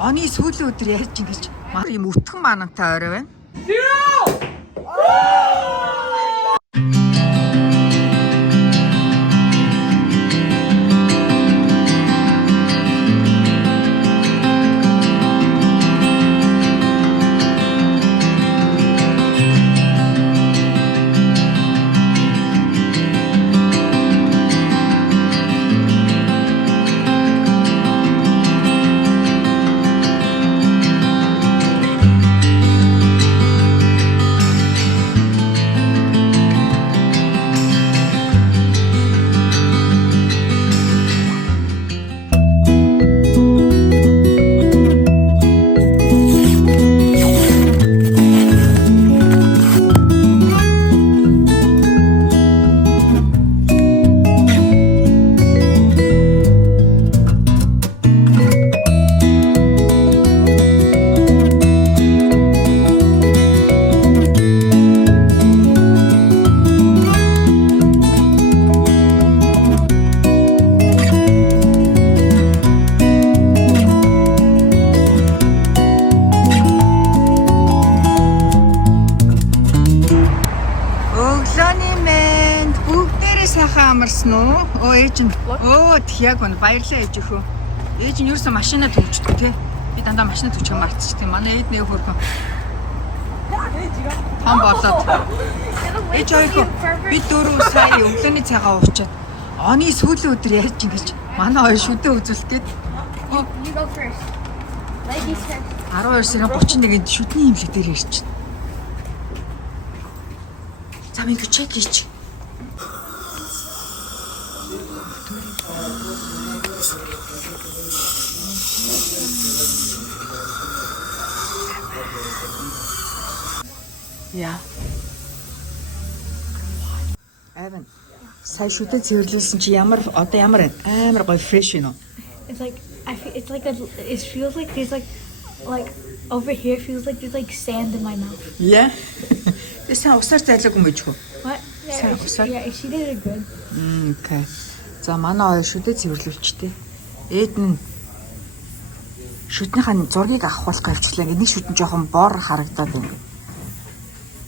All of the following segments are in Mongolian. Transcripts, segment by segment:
Оны сүүлийн өдөр ярьж ингэж маань юм өтгөн маанантай орой байна. Амарсан уу? Оо ээж нь. Оо яг байна. Баярлалаа ээж өхөө. Ээж нь ерөөсөө машинаа төвчдөг тий. Би дандаа машинаа төвчих мартчих тийм. Манай ээж нэг хөрхөн. Том болоод. Ээж өхөө. Би 4 сая өглөөний цагаа уучаад оны сүүлийн өдөр ярьж ингэж манай хоёр шүдэ үзүүлэх гээд. You go first. Ladies first. 12 сарын 31-нд шүдний имлэг дээр ирж байна. За минь чек хийч. Yeah. Evan. Сая шүдэ цэвэрлүүлсэн чи ямар одоо ямар амар гоё фреш вэ нөө? It's like it's like it feels like there's like over here it feels like there's like sand in my mouth. Yeah. Тэсэн усаар зайлаагүй юм биш үү? What? Yeah, she did it good. Okay. За манай хоёр шүдэ цэвэрлүүлчихдээ. Эд нь шүднийхаа зургийг авах болох авчлаа. Нэг шүдэн жоохон бор харагдаад байна.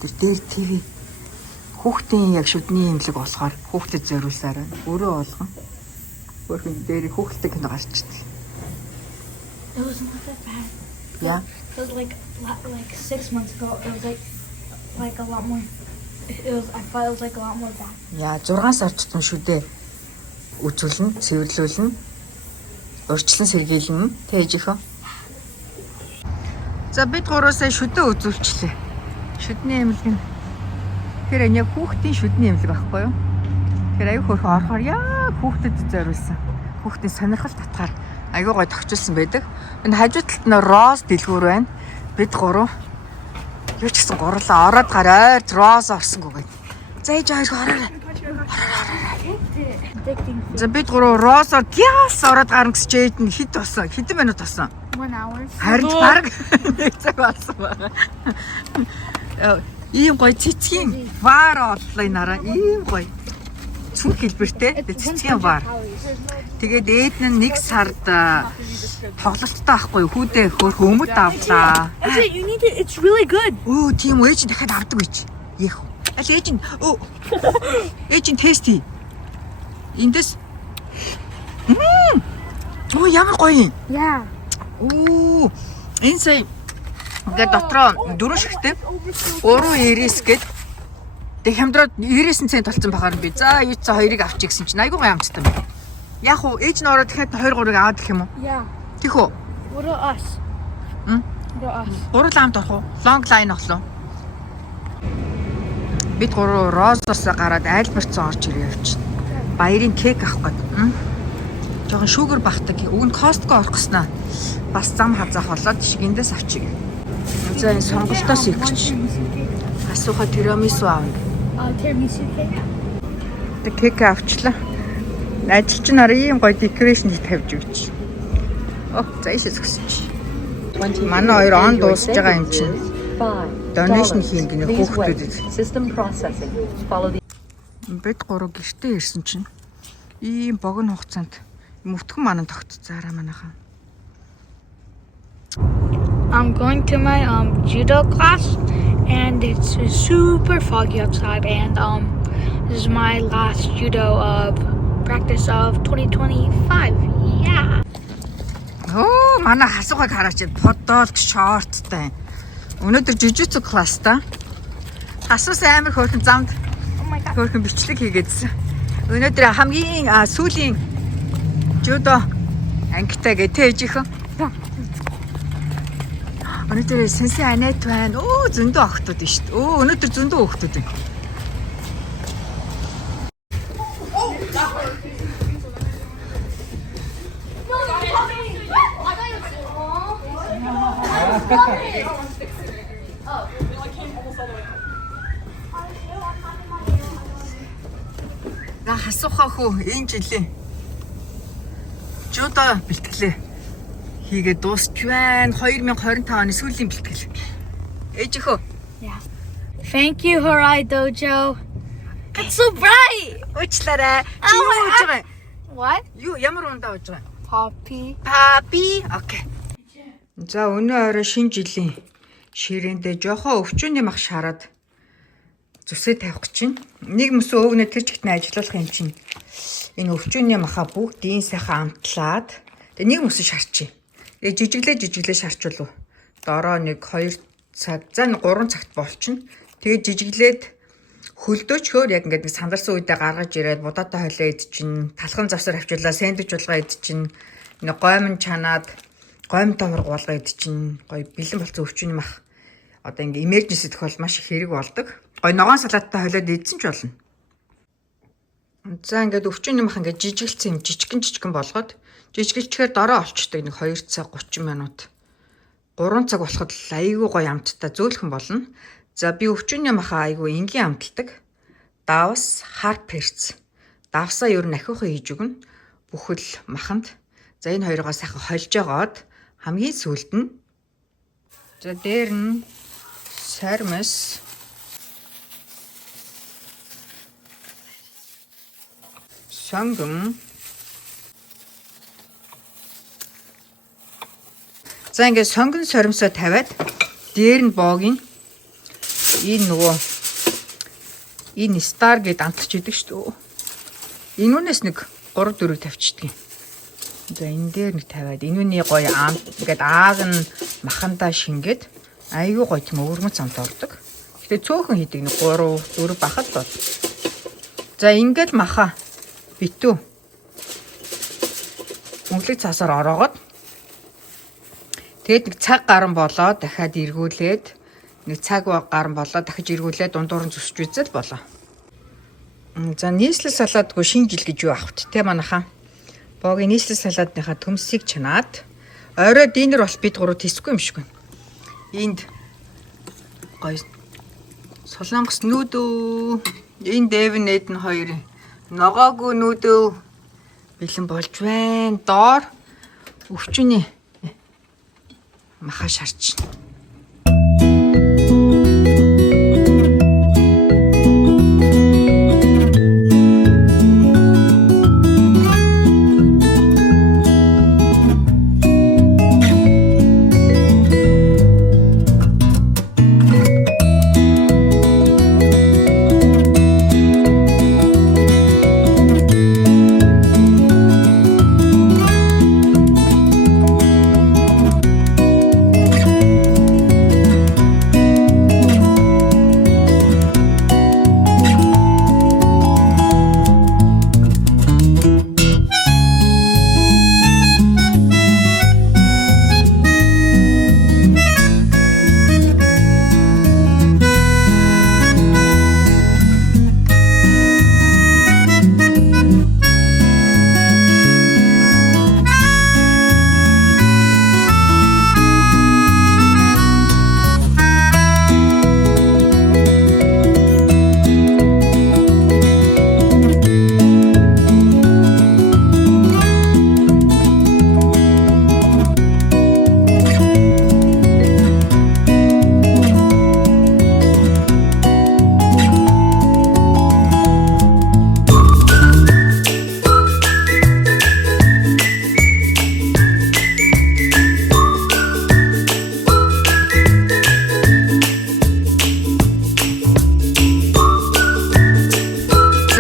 Тэр дээр ТV хүүхдийн яг шүдний имлэг болохоор хүүхдэд зориулсаар байна. Өөрөө болгон. Өөрхөн дээр хүүхдэд кино гарчдаг. It wasn't that bad. Yeah. It was like 6 months ago. It was like a lot more. I thought it was like a lot more bad. Яа 6 сар тутам шүдэ үзүүлнэ, цэвэрлүүлнэ, урьдчилан сэргийлнэ. Тэжихөө. За бид гураасаа шүдэ үзүүлчлээ. Шүдний эмнэлэг нь тэр яг хүүхдийн шүдний эмнэлэг байхгүй юу? Тэр аюу хөрхөн орохоор яа хүүхдэд зориулсан. Хүүхдийн сонирхол татгаар аюу гой тогтчулсан байдаг. Энэ хажуу талд нь роз дэлгүүр байна. Бид гурав юу ч гэсэн гурлаа ороод гараа роз орсонгүй гээд. За ээж хоёр ороо. За бид гурав розоор гяс ороод гарна гэж ээж нь хэд болсон? Хэдэн минут болсон? 1 hour. Харин баг нэг цаг болсон байна. Ийм гоё цэцгийн вар оллоо нараа. Ийм гоё. Цүнх хэлбэртэй цэцгийн вар. Тэгээд ээд нь 1 сард тоглолттой байхгүй хүүдээ хөөх өмд авлаа. It's really good. Оо тийм ээж дахиад авдаг гэж. Яах вэ? Аль ээж нь ээж нь тест хий. Эндээс оо ямар гоё юм. Yeah. Оо энэ сая ингээд дотроо 4 шигтэй 3.99 гээд тэг хямдраад 99 цент болсон багаар би за юу ч 2-ыг авчих гэсэн чинь айгүй гоё амттай байна. Яг уу ээж нь ороод дахиад 2-3-ыг аваад гэх юм уу? Yeah. Тих үү? What are us? What are us? Гурал амт орох уу? Long line оглоо. Бид гурав розоос гараад айлбарцсан орж ирээ явчихна. Баярын кек авах гээд. Жохон шүүгэр бахдаг. Уг нь Costco орох гэснаа. Бас зам хазаах болоод шигэндээс авчиг. За энэ сонголтоос ихч. Асууха тирамису аавна. Tiramisu cake. Тэг кек авчлаа. Ажилч нараа ийм гоё декорэшн тавьж өгч. Оо, за ийшээ зөксөж. Манай хоёр он дуусж байгаа юм чинь. Donation хийн гинэ хүүхдүүдэд. System processing. Follow the Бид гурав гэртээ ирсэн чинь ийм богино хугацаанд мөвтгөн маань тогтцоо араа манайхаа. I'm going to my judo class, and it's super foggy outside. And this is my last judo practice of 2025. Yeah. Оо, манай хасуугыг хараач. Подолк шорттай. Өнөөдөр жижигцүү класста. Хасуус амар хөөрхөн замд хөөрхөн бичлэг хийгээдсэн. Өнөөдөр хамгийн сүүлийн judo ангитай гэ тэжихөө. Өнөөдөр сэнсэн анет байна. Оо, зөндөө охтууд нь шүү дээ. Оо, өнөөдөр зөндөө охтууд байна. На хасуухаа хөө энэ жилийн judo бэлтгэлээ хийгээд дуусч байна. 2025 оны сүүлийн бэлтгэл. Ээжихөө. Yeah. Thank you, Harai Dojo. It's so bright. Уучлаарай. Чи юу ууж байгаа? What? Юу ямар ундаа ууж байгаа? Poppy. Папи. Окей. За өнөө орой шинэ жилийн ширээндээ жохоо өвчүүний мах шараад зүсээ тавих гэж чинь. Нэг мөсөө өвнө тэр чигтний ажиллах юм чинь. Энэ өвчүүний маха бүгдийн сайхан амтлаад тэгээ нэг мөсөө шарчий. Жижиглээ шарчулв. Дороо нэг 2 цаг, за 3 цагт болчихно. Тэгээ жижиглээд хөлдөөчхөөр яг ингээд нэг сандарсан үедээ гаргаж ирээд будаатай хойлоо идчихин, талхан завсар авчирлаа, сэндвич болгоо идчихин, нэг гоймон чанаад, гойм томор гуулгаа идчихин, гоё бэлэн болсон өвчүүний мах. Одоо ингээд emergency тохиол маш их хэрэг болдог. Гоё ногоон салааттай хойлоод идсэн ч болно. За ингээд өвчүүний мах ингээд жижиглсэн юм жижигэн болгоод жижигэлчээр дороо олчдаг нэг 2 цаг 30 минут. 3 цаг болоход айгүй гоё амттай зөөлхөн болно. За би өвчүүний маха айгүй энгийн амталдаг. Давс, хар перц. Давсаа ер нь ахиухан хийж өгнө. Бүхэл маханд. За энэ хоёроо сайхан холж жагаад хамгийн сүүлд нь за дээр нь сармас сонгом. За ингээд сонгон соромсоо тавиад дээр нь боогийн энэ нөгөө энэ стар гэд амтч идэг шүү дээ. Энүүнээс нэг 3 4 тавьчихдаг юм. За энэ дээр нэг тавиад энүүний гоё амт ингээд ааг нь махандаа шингээд айгүй гоё тийм өвөрмөц амт ордог. Гэтэ цөөхөн хийдэг нэг 3 4 бахад бол. За ингээд маха битүү өнгөлөг цаасаар ороогоод тэгээд нэг цаг гарan болоо дахиад эргүүлээд нэг цаг гарan болоо дахиж эргүүлээд дундуур нь зүсч үзэл болоо. За нийслэл салаадгүй шинэ жил гэж юу авахт те манайхаа. Боогийн нийслэл салаадныхаа төмсийг чанаад орой дийнэр бол бид гурав тисгүй юм шиггүй. Энд гоё солонгос нүүдөө энэ Дэвин Эден хоёрын ногоогүй нүүдөө бэлэн болж байна. Доор өвчүний маха шарчна.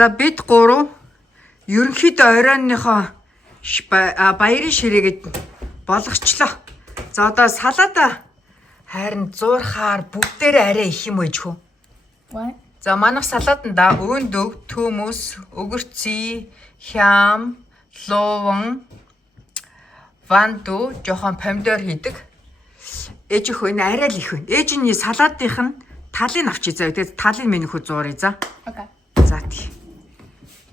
За бид гурав ерөнхийдөө оройныхоо баярын ширээгээд болгочлоо. За одоо салаада харин зуурхаар бүгдээрээ арай их юм ээж хөө. What? За манайх салааданда өөндөг, төмөс, өгөрций, хям, лууван, ванду, жохон помидор хийдэг. Ээж хөө энэ арай л их байна. Ээжний салаадынх нь талыг авчий заа. Тэгээд талыг миний хөө зууръя за. Okay. За тий.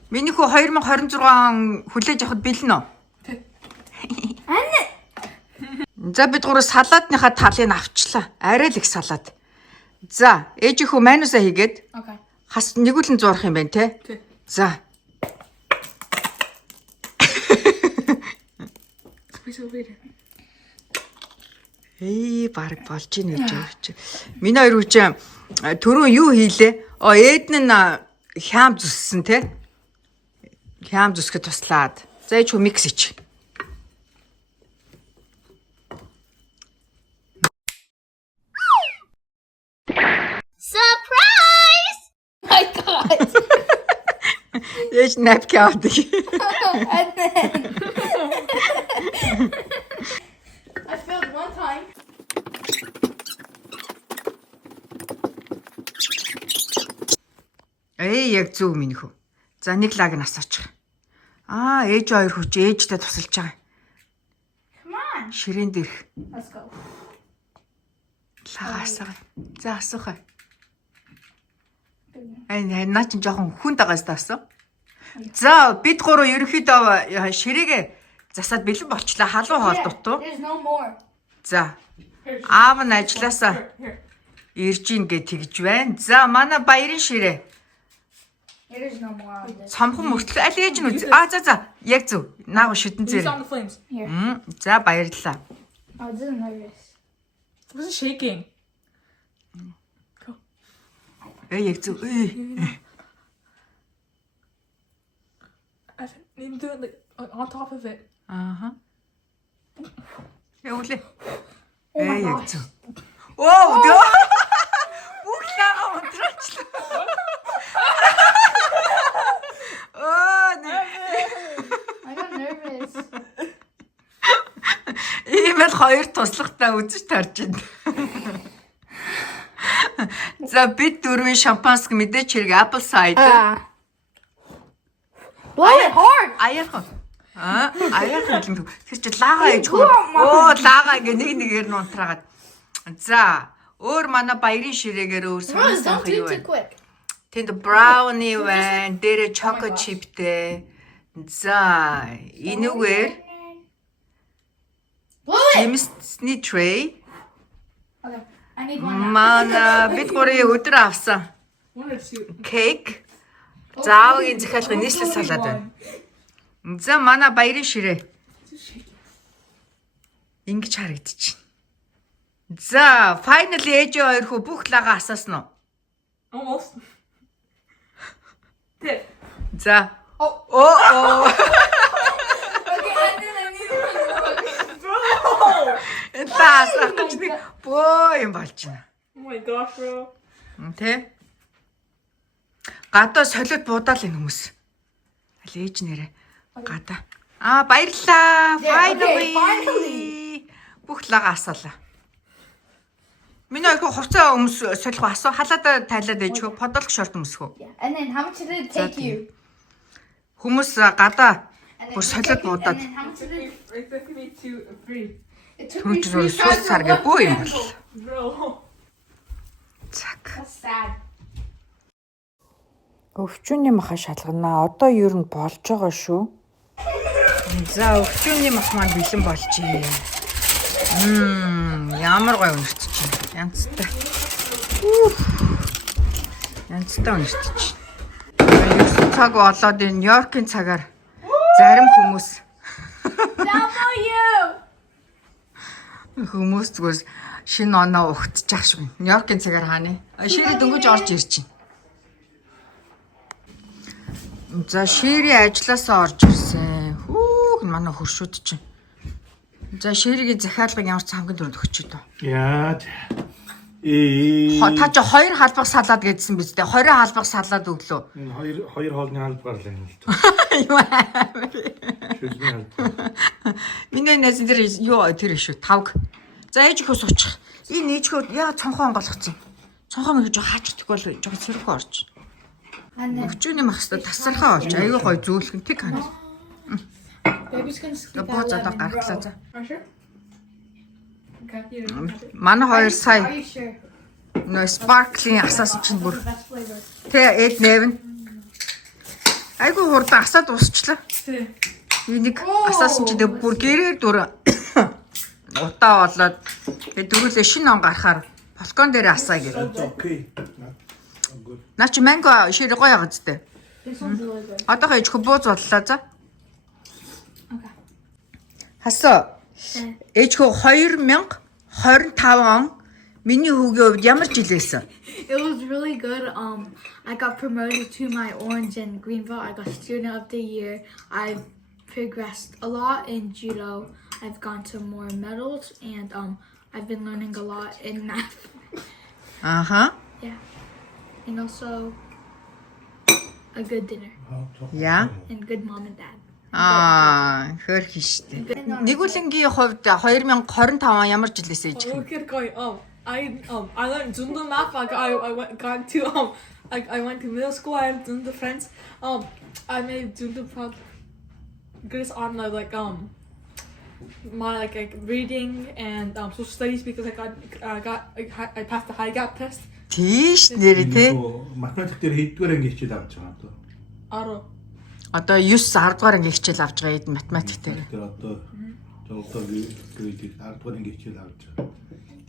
Миний хөө 2026 хүлээж авахд бэлэн үү? За бид гурав салаадныхаа талыг авчлаа. Арай л их салаад. За, ээжийнхүү майнусаа хийгээд Okay. хас нэгүүлэн зуурах юм байна те. За. Баг болж ийн гэж явж. Миний хоёр хүч түрүү юу хийлээ? Эдэн нь хям зүссэн те. Хям зүсгэд туслаад. За ээж хөө микс ич. Surprise! My God! Ээж напки авдаг. And then I failed one time. Яг зөв миний хөө. За нэг лаг нь асуучих. Ээж хоёр хүч ээжтэй тусалж байгаа. Come on. Ширээн дээрх. Let's go. Лага асаа. За асуухай. Наа чи жоохон хүн дагаас таасан. За бид гурав ерөнхийдөө ширээгээ засаад бэлэн болчлаа. Халуун хоол дутуу. There's no more. За аав нь ажилласаа ирж ийн гэж тэгж байна. За манай баярын ширээ. There's no more on this. Цомхон мөртлөө аль ээж нь үз. За яг зөв. Наав шүдэн Use зэрэг. on the flames. За баярлалаа. Oh, this is nervous. It wasn't shaking. Яг зөв. I need to do it like on top of it. Явуулээ. Oh my Яг gosh. зөв. Оо дөө. Бүхлээгаа унтраачлаа. I got nervous. Иймэл хоёр туслахтаа үзэж тарж байна. За бид дөрвийн шампанск мэдээч хэрэг apple cider. Blow it hard. Аяархан. Аяархан юм. Тэр чи лага ээж хөө. Лага ингээ нэгээр нь унтраагаад. За өөр манай баярын ширээгээр өөр Rose, сонирхолтой don't do юу it вэ? too quick. Тэнд brownie байна, дээр chocolate chipтэй. За энүүгээр Blow it. Jimmy tray. Okay. I need one now. Манай бид гурийн өдөр авсан One or two. кейк. Заавгийн захиалгын нийслэл салаад байна. За манай баярын ширээ. Ингэж харагдчих. За finally ээж хоёр хөө бүх лага асаасан уу? Almost. Did. За. Oh. Оо. Okay, and then I need one. Bro! Таасаа гэж нэг бөө юм болж байна. Oh my gosh, bro. Тэ? Гадаа солиод буудаал энэ хүмүүс. Аль ээж нэрэ. Гадаа. Баярлаа. Yeah, okay, Finally. finally. Бүх лага асаалаа. Миний их хувцас өмс солих асуу халаада тайлаад ээж хөө подолох шорт өмсөх үү? Yeah. And then how much did it take you? Хүмүүс гадаа And then бүр it солиод took me- буудаад And then how much did it? It took me 2 or 3. It took түрүү me чи 3 сус tries to саргээ lift бөө the юм candle. бол. Bro. Цаг. That's sad. Өвчүүний маха шалганаа одоо юу нь болж байгаа шүү. За өвчүүний мах маань бэлэн болчихъя. Ямар гоё өнөртөж байна. Янцтай. Янцтай өнөртөж. 9 цаг болоод энэ Нью-Йоркийн цагаар зарим хүмүүс зүгээс шинэ оноо ухтчих шиг байна. Нью-Йоркийн цагаар хааны. Ширээ дөнгөж орж ирж байна. За ширээ ажилласаа орж ирсэн. Манай хөршүүд чинь. За ширээгийн захиалгыг ямар ч хамгийн түрүүнд өгчөө дөө. Яа. Та чи хоёр халбах салаад гэдсэн биз дээ. 20 халбах салаад өглөө. Хоёр хоолны халбаар л юм л тоо. Шүзмийн халбар. Миний нэс дээр юу тэр шүү. Тавг. За ээж ихөө суучих. Энэ ээжхөө яа цонхоо онгойлгоцсон. Цонхоо мэгж хаач итгэхгүй бол жоо сэрэг орж. Өчүүний мах хэвээр тасархаа олж аюу гой зөөлхөн тэг хана. Baby's gonna sleep Боо at зодоо 11. гаргалаа за. Are you sure? Okay, you know. Манай хоёр Are сая you sure? нөө sparkling асаасан чинь бүр Best flavor. тэ эд нэвэн. Айгу хурдан асаад усчлаа. Today. Энийг асаасан чинь бүр гэрээр дүр утаа болоод тэгээ дөрүлээ шинэ он гарахаар балкон дээр асаа гэх. Окей. Наа чи манго шир гоё ягцтэй. This one's really good. Одоогоо ээж бууз боллоо за. Okay. Хасаа ээжхөө 2025 он миний хүүгийн хувьд ямар жил байсан? It was really good. I got promoted to my orange and green belt. I got student of the year. I've progressed a lot in judo. I've gone to more medals, and I've been learning a lot in math. Аха. Yeah, and also a good dinner Яа. and good mom and dad. Хөрх штэ. Нэгүлэнгийн хувьд 2025 он ямар жил байсан ээж? Look at going. I learned Jundo math. Got to I went to middle school. I have Jundo friends. I made Jundo progress on my reading and social studies because I passed the high gap test. Тийш нэрэ те. Математик дээр хэддүгээр анги хичээл авч байгаа одоо. Aro. Одоо 9 10 дугаар анги хичээл авч байгаа эд математик дээр. Тэр одоо 7 дугаар 10 дугаар анги хичээл авч байгаа.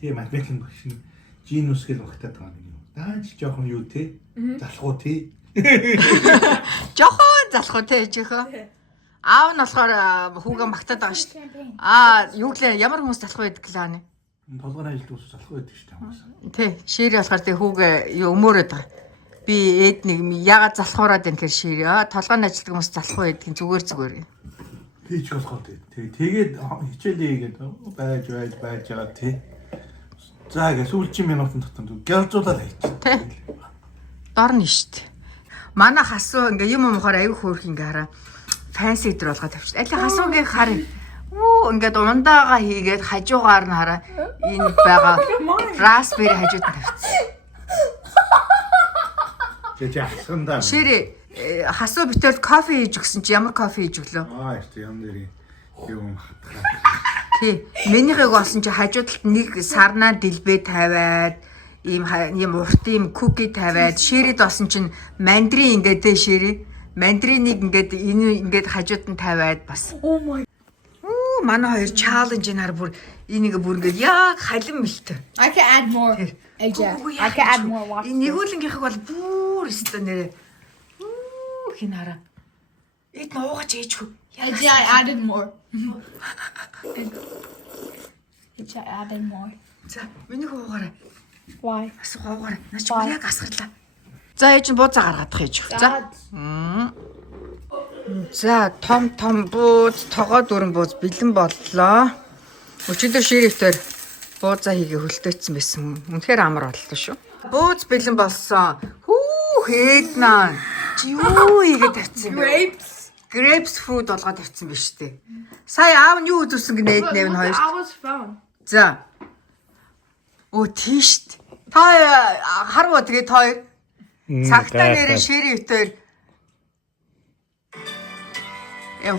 Тэгээ математик багш нь Genius гэж багтаад байгаа нэг юм. Даач жоохон юу те? Залхуу те. Жохон залхуу те ээжийнхөө. Аав нь болохоор хүүгээ магтаад байгаа шүү дээ. Юу гэлээ ямар хүмүүс залхуу байдаг гэлээ. Толгойн ажилд ус залхуу байдаг шүү дээ хүмүүс. Тий, шир болохоор тэг хүүгээ юу өмөөрöd байгаа. Би эд нэг ягаад залхуураад байна тэр шир. Толгойн ажилтдаг хүмүүс залхуу байдгийн зүгээр. Тийч болохоор тэгээд хичээлээ гээд байж байгаа тий. За гээ сүүлчийн минутын дотор гэлзуулаад хийчих. Тий. Дорно шүү дээ. Манай хасуу ингээ юм мухаар аяг хөөрх ингээ хараа. Фэнси дээр болгоод тавьчих. Али хасуугийн харъя. Ингээд ундаага хийгээд хажуугаар нь хараа. Энэ байгаа raspberry хажууд нь тавьчихсан. Жижигсандаа. Шири хасуу битүүл кофе хийж өгсөн чи ямар кофе хийж өглөө? Яа юм нэрий юм хатгаа. Тий. Минийхийг олсон чи хажуудалд нэг сарнаа дэлбээ тавиад ийм урт ийм куки тавиад ширид олсон чинь мандрин ингээд тэ шири. Мандриныг ингээд энэ ингээд хажууд нь тавиад бас. Oh my. Манай хоёр чаленж наар бүр энийг бүр ингээд яг халин мэлтэй. I can add more. AJ, I can add more. Watch. Нэгүүлэнгийнх бол бүр өстө нэрэ. Хин хараа. Эд нуугач ээжгүй. AJ, I added more. AJ, I added more. За, миний хуугаараа. Why? Асуу хуугаараа. Наач бүр яг асгарлаа. За ээж нь бууцаа гаргаадах ээж. За. За, том бууз, тогоо дүрэн бууз бэлэн боллоо. Өчигдөр ширифтээр буузаа хийгээ хөлтөөцсөн байсан. Үнэхээр амар боллоо шүү. Бууз бэлэн болсон. Хүү хээднаа. Чи юу хийгээд тавьчихсан бэ? Grapes food болгоод тавьчихсан биз дээ. Сая аав нь юу үзүүлсэн гэнэ нэв нь хоёр. I was found. За. Тийшт. Та харуу тэгээ та хоёр цагтаа нэрээ ширифтээр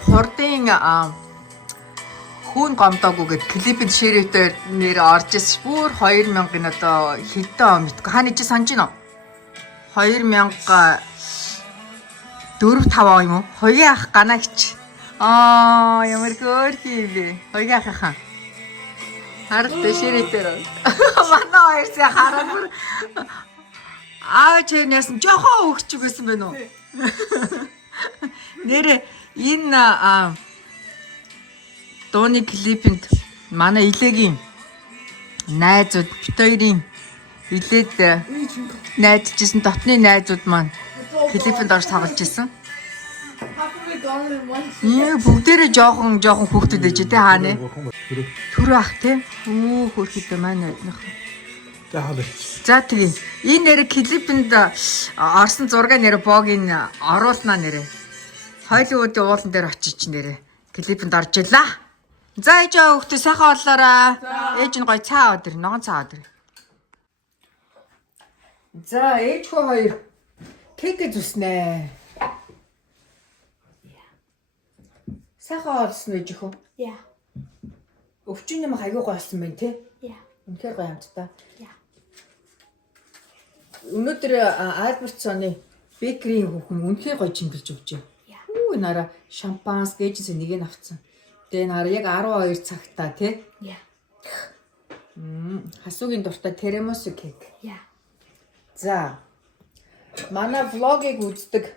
хурдын хүүн гомдоогүйгээд клипэд ширээтэй нэр орж ирсэн. Бүр 2000-ын одоо хэдэн он мэдгүй. Хаана чи санаж гинөө? 2004 5 он юм уу? Хоёрын ах ганагч. Ямар хөөрхий юм бэ? Хоёрын ахын. Хард ширээтэй. Манай хоёр сая хараад бүр чэнэс жохоо өгч үгсэн байна уу? Нэрээ энэ дууны клипэнд манай Илэгийн найзууд бит хоёрын илээд найзжсэн дотны найзууд маань клипэнд орж тоглож ирсэн. Бүгдээрээ жоохон хүүхдүүд ээж тэ хаана? Түрүү ах те. Хөөрхөдөө маань найзных. За хоолой. За тийм. Энэ нэр клипэнд орсон зураг нэр богийн оруулнаа нэрэ. Холливуудын уулан дээр очиж нэрэ. Клипэнд орж илаа. За ээж хөхтө сайхан болоорой. Ээж нь гоё цаа өдөр, ногоон цаа өдөр. За ээж хөө хоёр кек зүснэ. Сайхан олсон байж хөө. Yeah. Өвчин юм аягүй гоё болсон байна те. Yeah. Үнэхээр гоё амттай. Yeah. Өнөөдөр Альбертсоны бекерийн хүүхэн үнэхээр гоё чимбэлж өгч байна. Yeah. Хүү нара шампанс гэжсэн нэг нь авцсан. Тэгээ нара яг 12 цагтаа тий. Yeah. Хасуугийн дуртай теремусу кек. Yeah. За. Манай влогийг үздэг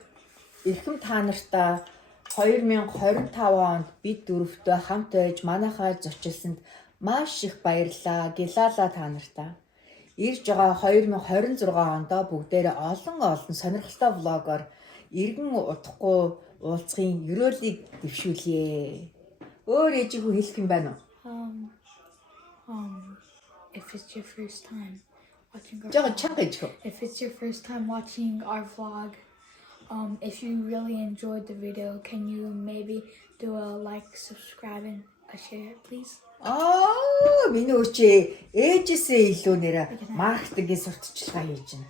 эрхэм та нартаа 2025 онд бид дөрөвдөө хамт байж манайхаа зочилсанд маш их баярлалаа. Гилала та нартаа. Ирж байгаа 2026 онд бүгдээрээ олон сонирхолтой влогоор иргэн удахгүй уулзахын ерөөлийг дэвшүүлье. Өөр ээжийнхүү хэлэх юм байна уу? If it's your first time watching our Жага vlog, чанга ээжхөө. if it's your first time watching our vlog, if you really enjoyed the video, can you maybe do a like, subscribe, and a share, please? Миний өчөө ээжээсээ илүү нэрэ маркетингийн сурталчилгаа хийж байна.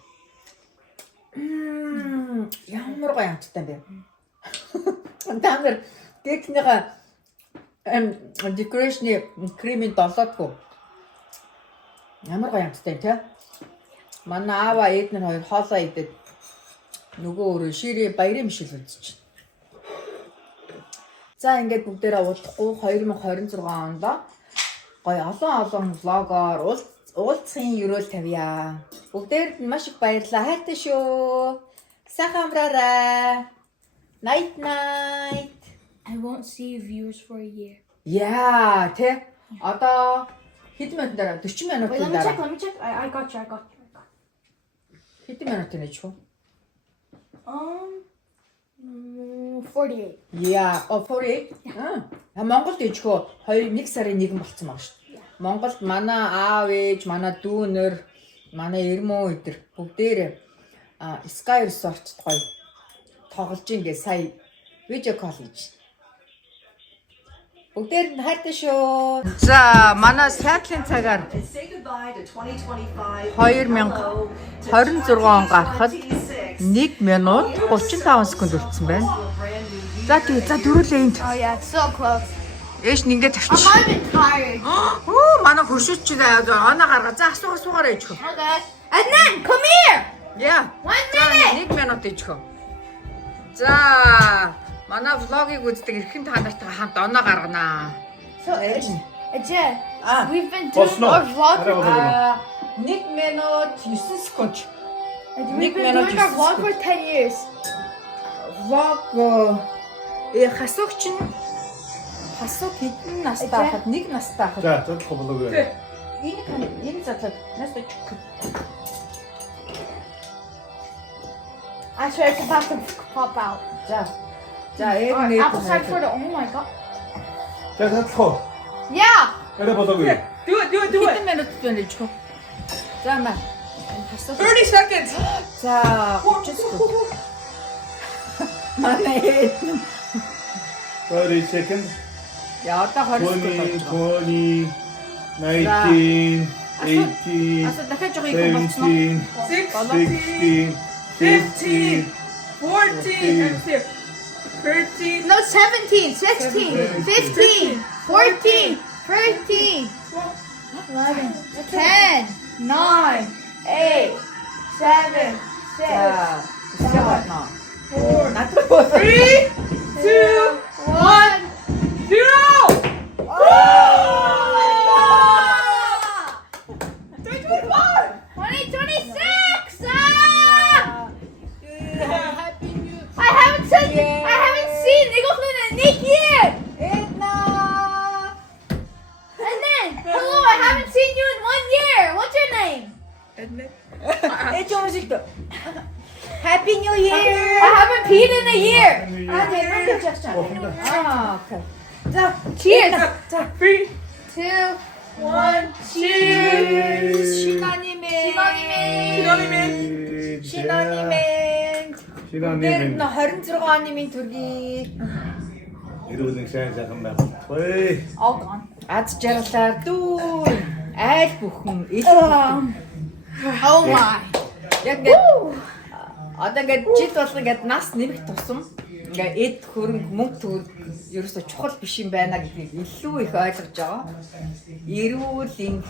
Ямар гоё амттай юм бэ? Та нар кекнийхээ декорашны кремийн долоодгүй. Ямар гоё амттай тий? Манай аава ээд нар хоёр хоолоо идээд нөгөө өөрөө ширээ баярын мишэл үзчих. За ингээд бүгдээрээ удахгүй 2026 онд гоё олон влогоор уулзахын ерөөл тавья. Бүгдээрд нь маш их баярлалаа. Хайртай шүү. Сайхан амраарай. Night night. I won't see you viewers for a year. Яа, тэ. Одоо хэдэн минут дараа 40 Wait, минутын let me check. дараа. Let me check. I got you. Хэдэн минут нэж хөө? 48. Яа, 48. Монголд ижхөө 1 сарын 1 болцсон баг шүү дээ. Монголд манай аав ээж, манай дүүнэр, манай эрмөө өдр бүгдээр Sky Resort гоё тоглож ингээ сая видео колл хийж. Бүгдээр нь хайртай шүү. За, манай сайтлын цагаар Say goodbye to 2025. 2026 он гарахад 1 минут 35 секунд үлдсэн байна. За тий, за дөрүүлээ энд. Oh yeah, it's so close. Ээш нь ингээд тавьчих. I'm even tired. Манай хөршөөч чи оноо гаргаа. За асуугаар ээжхөө. Okay. And then come here. Яа. 1 minute. 1 минут ээжхөө. За, манай влогийг үздэг эрхэм та нартайгаа хамт оноо гарганаа. So Ajay, Ah. we've been doing Болно. our vlog. Арай болоо. 1 минут 9 секунд. We've been doing our vlog for 10 years. Влог хасуугч нь хасууг хэдэн настай хахад 1 настай хахад. За задлах болов уу? Энэ задлаад настай чүк. I swear it's about to pop out. За. За ээр Alright, нэр. apple cider soda. Oh my god. За задлах уу? Yeah. Арай болов уу? Do it. Хэдэн минут байна гэж хөө. За маа. 30 seconds. За 30 секунд. Манай 30 seconds. яа одоо 20 секунд 20, 19, 18, Аса дахиад жоо их болцсон уу? 17, 16, 15, 14, 13, No, 17, 16, 15, 14, 13, 11, 10, 9, 8, 7, 6, За. Хэсэг болно. 4, Надад боо. 3, 2, 1, 0! 2026! I haven't seen Nicholson in a year! Эдна. And then, hello, I haven't seen you in 1 year! What's your name? Ээж өмсөлт. Happy New Year. I haven't peed in a year! Окей. За, Cheers! за. 3, 2, 1, Cheers! Шинанимэ. Тэр нь 26 оны минь төргий. Эрүүлэн сайн байна. Аз жаргалаар дүү айл бүхэн ил бүхэн. Oh my. Яг ингээд одоо ингээд жил болго ингээд нас нэмэх тусам ингээд эд хөрөнгө мөнгө төгрөг ерөөсө чухал биш юм байна гэдгийг илүү их ойлгож байгаа. Эрүүл инх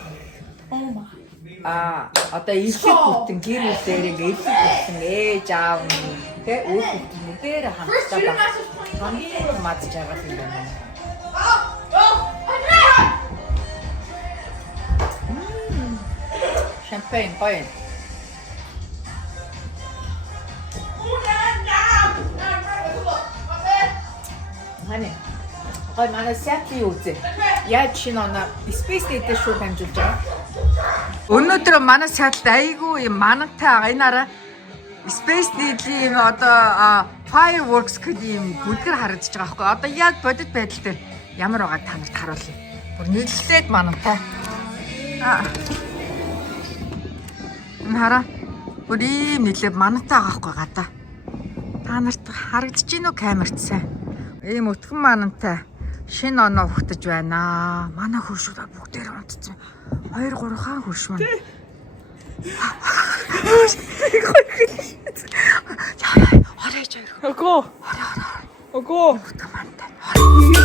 одоо илэг бүтэн гэр бүлээр ингээд илэг бүтэн ээж аав тэ өөр бүхнээр хамтдаа хамгийн мад жаргал юм байна. Шампань гоё. Хане. Гой манай сэтли үзээ. Яаж шинэ оноо Space Day-д шууд хамжуулж байгаа. Өнөөдөр манай сэтл айгүй юм манантай байгаа. Энэ араа Space Day-ийн одоо fireworks гэдэг юм бүлгэр харагдаж байгаа байхгүй. Одоо яг бодит байдал дээр ямар байгааг та нарт харуулъя. Бүр нийлээд манантай. Энэ хараа. Бүр ийм нийлээд манантай байгаа байхгүй гадаа. Та нарт харагдаж гин үү камерт сайн. Ийм өтгөн манантай шинэ оноо ухтаж байна. Манай хөршүүд бүгдээр унтцсан. 2 3 хаан хөрш маань. Орой чойр. Око. Орой. Око. Өтгөн манантай.